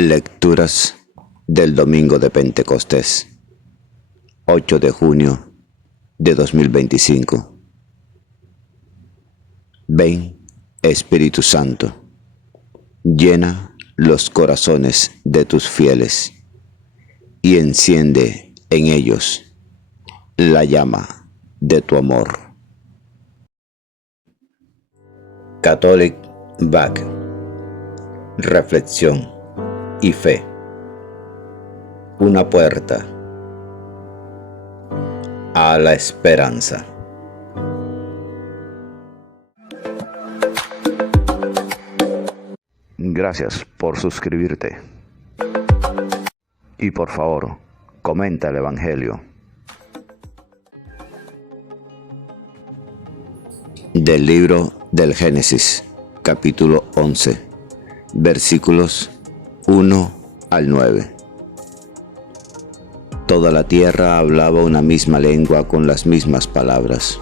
Lecturas del Domingo de Pentecostés, 8 de junio de 2025. Ven, Espíritu Santo, llena los corazones de tus fieles y enciende en ellos la llama de tu amor. Catholic Back. Reflexión y fe. Una puerta a la esperanza. Gracias por suscribirte. Y por favor, comenta el Evangelio. Del libro del Génesis, capítulo 11, versículos 1 al 9. Toda la tierra hablaba una misma lengua con las mismas palabras.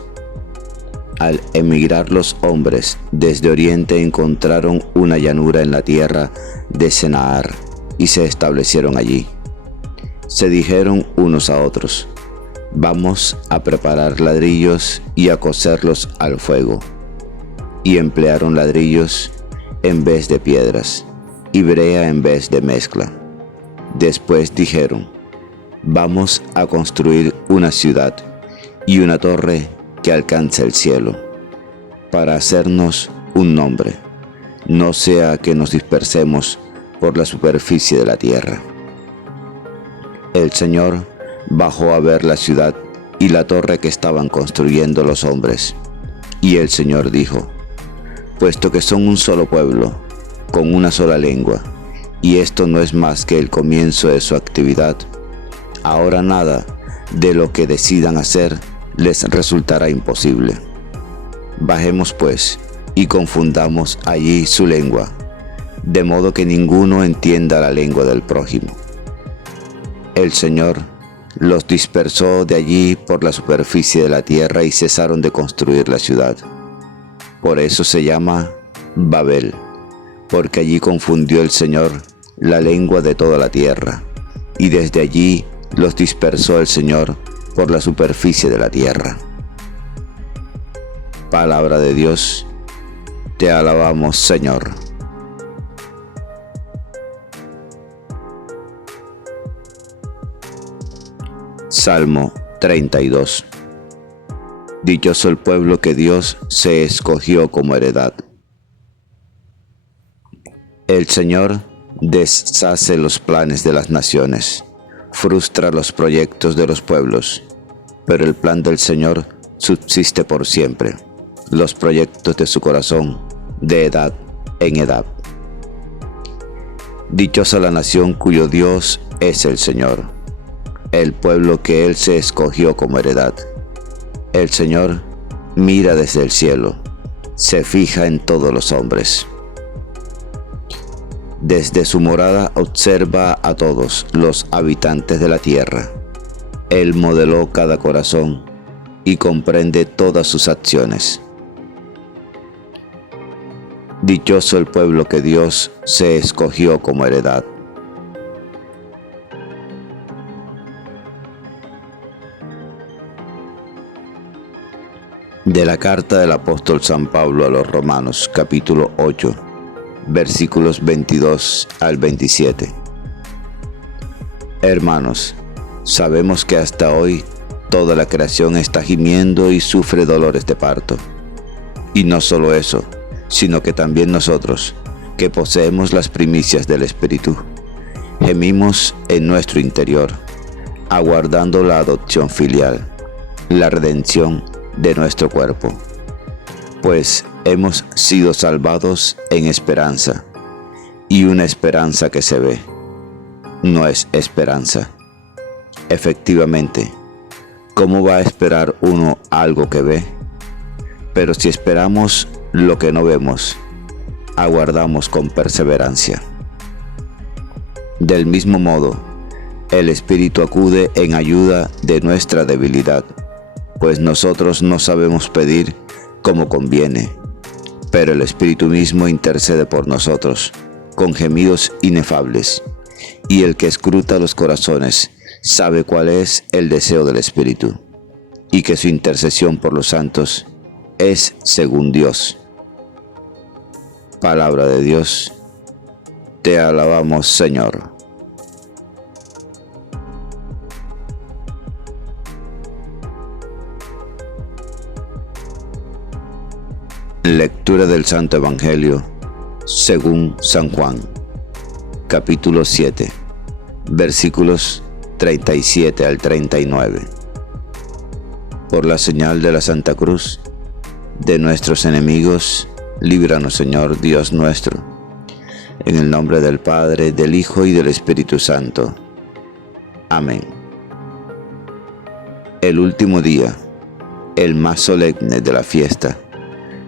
Al emigrar los hombres desde Oriente encontraron una llanura en la tierra de Senaar y se establecieron allí. Se dijeron unos a otros: vamos a preparar ladrillos y a cocerlos al fuego. Y emplearon ladrillos en vez de piedras y brea en vez de mezcla. Después dijeron: vamos a construir una ciudad y una torre que alcance el cielo, para hacernos un nombre, no sea que nos dispersemos por la superficie de la tierra. El Señor bajó a ver la ciudad y la torre que estaban construyendo los hombres, y el Señor dijo: puesto que son un solo pueblo, con una sola lengua, y esto no es más que el comienzo de su actividad, ahora nada de lo que decidan hacer les resultará imposible. Bajemos pues y confundamos allí su lengua, de modo que ninguno entienda la lengua del prójimo. El Señor los dispersó de allí por la superficie de la tierra y cesaron de construir la ciudad. Por eso se llama Babel, porque allí confundió el Señor la lengua de toda la tierra, y desde allí los dispersó el Señor por la superficie de la tierra. Palabra de Dios, te alabamos, Señor. Salmo 32. Dichoso el pueblo que Dios se escogió como heredad. El Señor deshace los planes de las naciones, frustra los proyectos de los pueblos, pero el plan del Señor subsiste por siempre, los proyectos de su corazón de edad en edad. Dichosa la nación cuyo Dios es el Señor, el pueblo que Él se escogió como heredad. El Señor mira desde el cielo, se fija en todos los hombres. Desde su morada observa a todos los habitantes de la tierra. Él modeló cada corazón y comprende todas sus acciones. Dichoso el pueblo que Dios se escogió como heredad. De la carta del apóstol San Pablo a los Romanos, capítulo 8, versículos 22 al 27. Hermanos, sabemos que hasta hoy toda la creación está gimiendo y sufre dolores de parto. Y no solo eso, sino que también nosotros, que poseemos las primicias del Espíritu, gemimos en nuestro interior, aguardando la adopción filial, la redención de nuestro cuerpo. Pues hemos sido salvados en esperanza, y una esperanza que se ve no es esperanza. Efectivamente, ¿cómo va a esperar uno algo que ve? Pero si esperamos lo que no vemos, aguardamos con perseverancia. Del mismo modo, el Espíritu acude en ayuda de nuestra debilidad, pues nosotros no sabemos pedir como conviene, pero el Espíritu mismo intercede por nosotros con gemidos inefables, y el que escruta los corazones sabe cuál es el deseo del Espíritu, y que su intercesión por los santos es según Dios. Palabra de Dios, te alabamos, Señor. Lectura del Santo Evangelio según San Juan, capítulo 7, versículos 37 al 39. Por la señal de la Santa Cruz, de nuestros enemigos, líbranos, Señor Dios nuestro. En el nombre del Padre, del Hijo y del Espíritu Santo. Amén. El último día, el más solemne de la fiesta,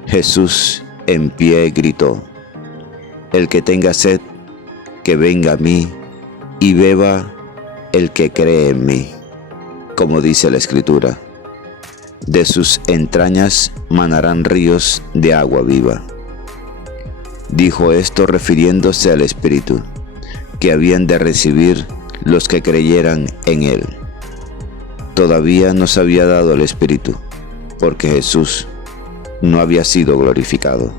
Jesús en pie gritó: el que tenga sed, que venga a mí, y beba el que cree en mí. Como dice la Escritura, de sus entrañas manarán ríos de agua viva. Dijo esto refiriéndose al Espíritu, que habían de recibir los que creyeran en él. Todavía no se había dado el Espíritu, porque Jesús no había sido glorificado.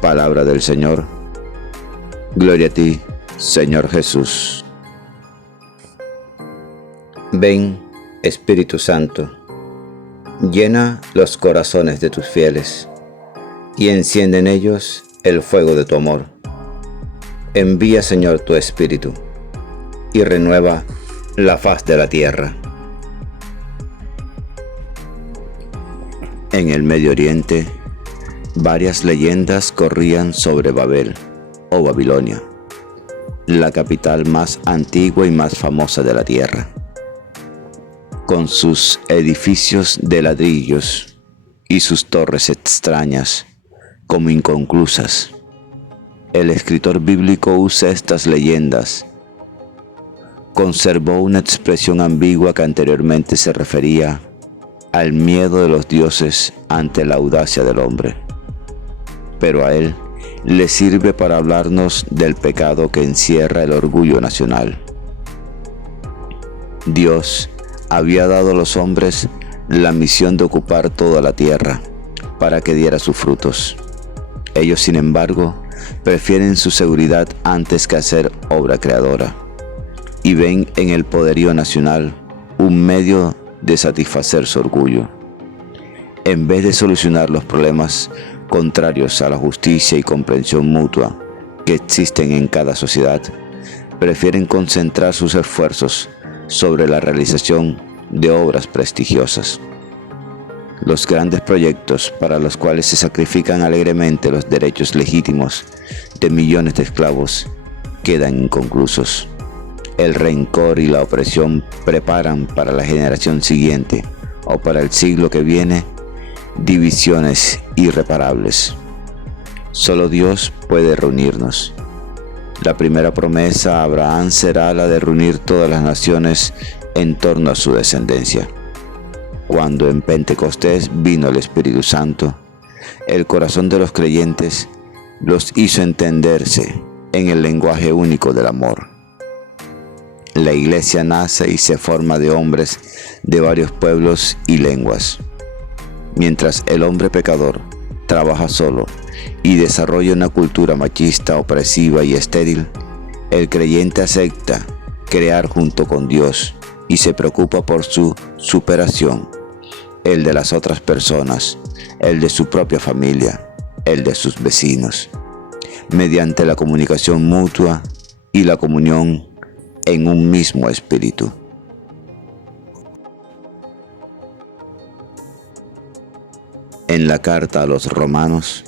Palabra del Señor. Gloria a ti, Señor Jesús. Ven, Espíritu Santo, llena los corazones de tus fieles y enciende en ellos el fuego de tu amor. Envía, Señor, tu Espíritu y renueva la faz de la tierra. En el Medio Oriente, varias leyendas corrían sobre Babel o Babilonia, la capital más antigua y más famosa de la tierra. Con sus edificios de ladrillos y sus torres extrañas, como inconclusas, el escritor bíblico usa estas leyendas. Conservó una expresión ambigua que anteriormente se refería al miedo de los dioses ante la audacia del hombre, pero a él le sirve para hablarnos del pecado que encierra el orgullo nacional. Dios había dado a los hombres la misión de ocupar toda la tierra para que diera sus frutos. Ellos, sin embargo, prefieren su seguridad antes que hacer obra creadora, y ven en el poderío nacional un medio de satisfacer su orgullo. En vez de solucionar los problemas contrarios a la justicia y comprensión mutua que existen en cada sociedad, prefieren concentrar sus esfuerzos sobre la realización de obras prestigiosas. Los grandes proyectos para los cuales se sacrifican alegremente los derechos legítimos de millones de esclavos quedan inconclusos. El rencor y la opresión preparan para la generación siguiente o para el siglo que viene divisiones irreparables. Solo Dios puede reunirnos. La primera promesa a Abraham será la de reunir todas las naciones en torno a su descendencia. Cuando en Pentecostés vino el Espíritu Santo, el corazón de los creyentes los hizo entenderse en el lenguaje único del amor. La Iglesia nace y se forma de hombres de varios pueblos y lenguas. Mientras el hombre pecador trabaja solo y desarrolla una cultura machista, opresiva y estéril, el creyente acepta crear junto con Dios y se preocupa por su superación, el de las otras personas, el de su propia familia, el de sus vecinos, mediante la comunicación mutua y la comunión en un mismo espíritu. En la carta a los romanos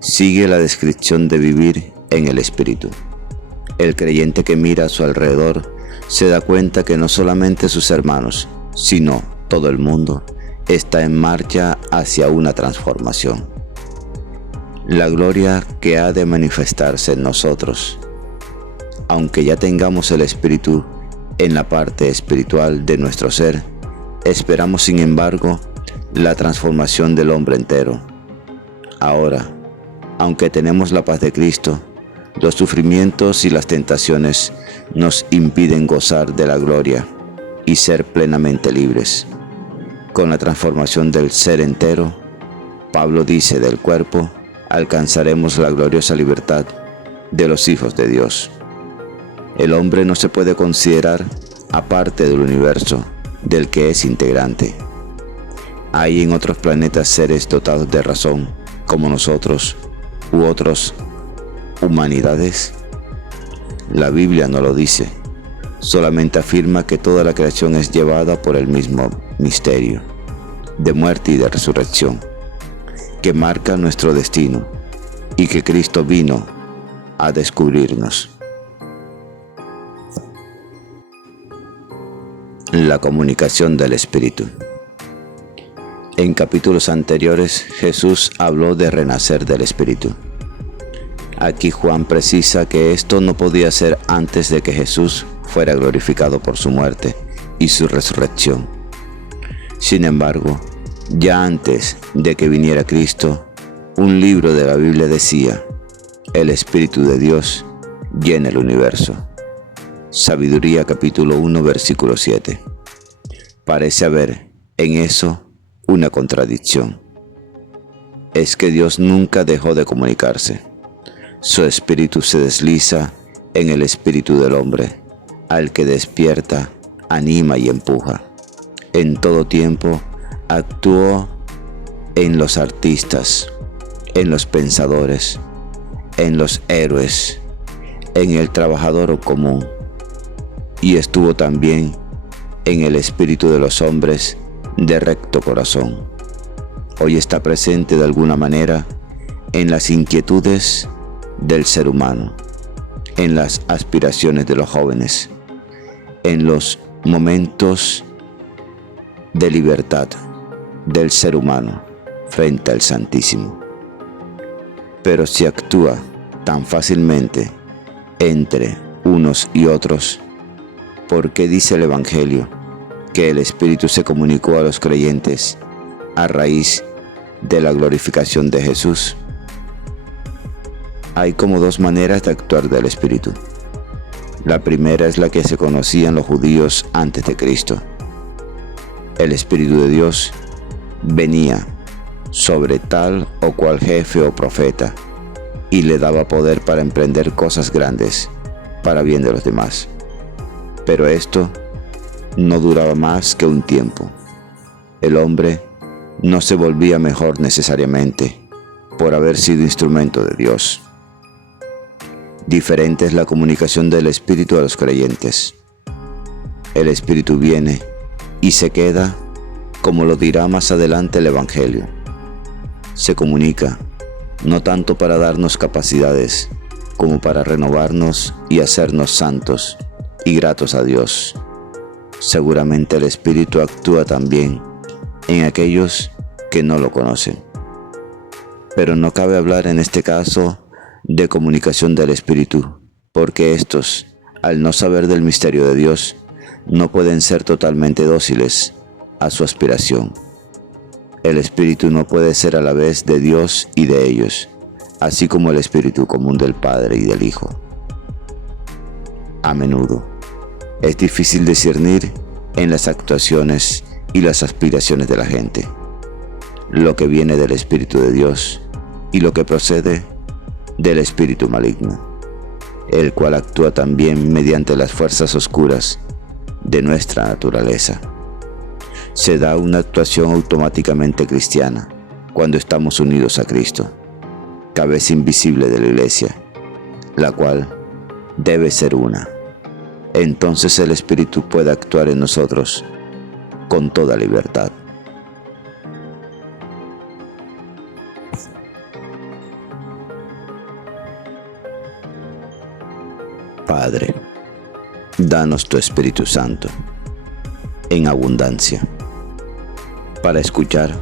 sigue la descripción de vivir en el espíritu. El creyente que mira a su alrededor se da cuenta que no solamente sus hermanos, sino todo el mundo está en marcha hacia una transformación. La gloria que ha de manifestarse en nosotros, aunque ya tengamos el Espíritu en la parte espiritual de nuestro ser, esperamos sin embargo la transformación del hombre entero. Ahora, Aunque tenemos la paz de Cristo, los sufrimientos y las tentaciones nos impiden gozar de la gloria y ser plenamente libres. Con la transformación del ser entero, Pablo dice del cuerpo, alcanzaremos la gloriosa libertad de los hijos de Dios. El hombre no se puede considerar aparte del universo del que es integrante. Hay en otros planetas seres dotados de razón, como nosotros, u otras humanidades. La Biblia no lo dice, solamente afirma que toda la creación es llevada por el mismo misterio de muerte y de resurrección, que marca nuestro destino y que Cristo vino a descubrirnos. La comunicación del Espíritu. En capítulos anteriores, Jesús habló de renacer del Espíritu. Aquí Juan precisa que esto no podía ser antes de que Jesús fuera glorificado por su muerte y su resurrección. Sin embargo, ya antes de que viniera Cristo, un libro de la Biblia decía: el Espíritu de Dios llena el universo. Sabiduría capítulo 1 versículo 7. Parece haber en eso una contradicción. Es que Dios nunca dejó de comunicarse. Su espíritu se desliza en el espíritu del hombre, al que despierta, anima y empuja. En todo tiempo actuó en los artistas, en los pensadores, en los héroes, en el trabajador común, y estuvo también en el espíritu de los hombres de recto corazón. Hoy está presente de alguna manera en las inquietudes del ser humano, en las aspiraciones de los jóvenes, en los momentos de libertad del ser humano frente al Santísimo. Pero si actúa tan fácilmente entre unos y otros, ¿por qué dice el Evangelio que el Espíritu se comunicó a los creyentes a raíz de la glorificación de Jesús? Hay como dos maneras de actuar del Espíritu. La primera es la que se conocían los judíos antes de Cristo. El Espíritu de Dios venía sobre tal o cual jefe o profeta y le daba poder para emprender cosas grandes para bien de los demás. Pero esto no duraba más que un tiempo. El hombre no se volvía mejor necesariamente por haber sido instrumento de Dios. Diferente es la comunicación del Espíritu a los creyentes. El Espíritu viene y se queda, como lo dirá más adelante el Evangelio. Se comunica no tanto para darnos capacidades, como para renovarnos y hacernos santos y gratos a Dios. Seguramente el Espíritu actúa también en aquellos que no lo conocen. Pero no cabe hablar en este caso de comunicación del Espíritu, porque estos, al no saber del misterio de Dios, no pueden ser totalmente dóciles a su aspiración. El Espíritu no puede ser a la vez de Dios y de ellos, así como el Espíritu común del Padre y del Hijo. A menudo es difícil discernir en las actuaciones y las aspiraciones de la gente lo que viene del Espíritu de Dios y lo que procede del espíritu maligno, el cual actúa también mediante las fuerzas oscuras de nuestra naturaleza. Se da una actuación automáticamente cristiana cuando estamos unidos a Cristo, cabeza invisible de la Iglesia, la cual debe ser una. Entonces el Espíritu puede actuar en nosotros con toda libertad. Padre, danos tu Espíritu Santo en abundancia para escuchar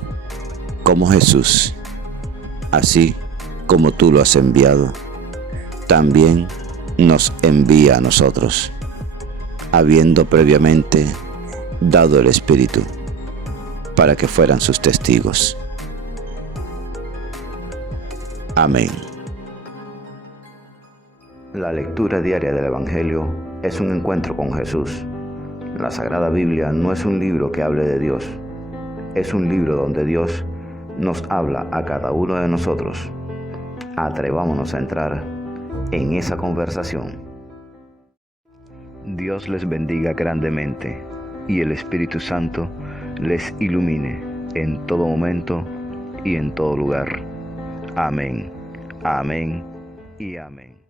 como Jesús, así como tú lo has enviado, también nos envía a nosotros, habiendo previamente dado el Espíritu para que fueran sus testigos. Amén. La lectura diaria del Evangelio es un encuentro con Jesús. La Sagrada Biblia no es un libro que hable de Dios, es un libro donde Dios nos habla a cada uno de nosotros. Atrevámonos a entrar en esa conversación. Dios les bendiga grandemente y el Espíritu Santo les ilumine en todo momento y en todo lugar. Amén, amén y amén.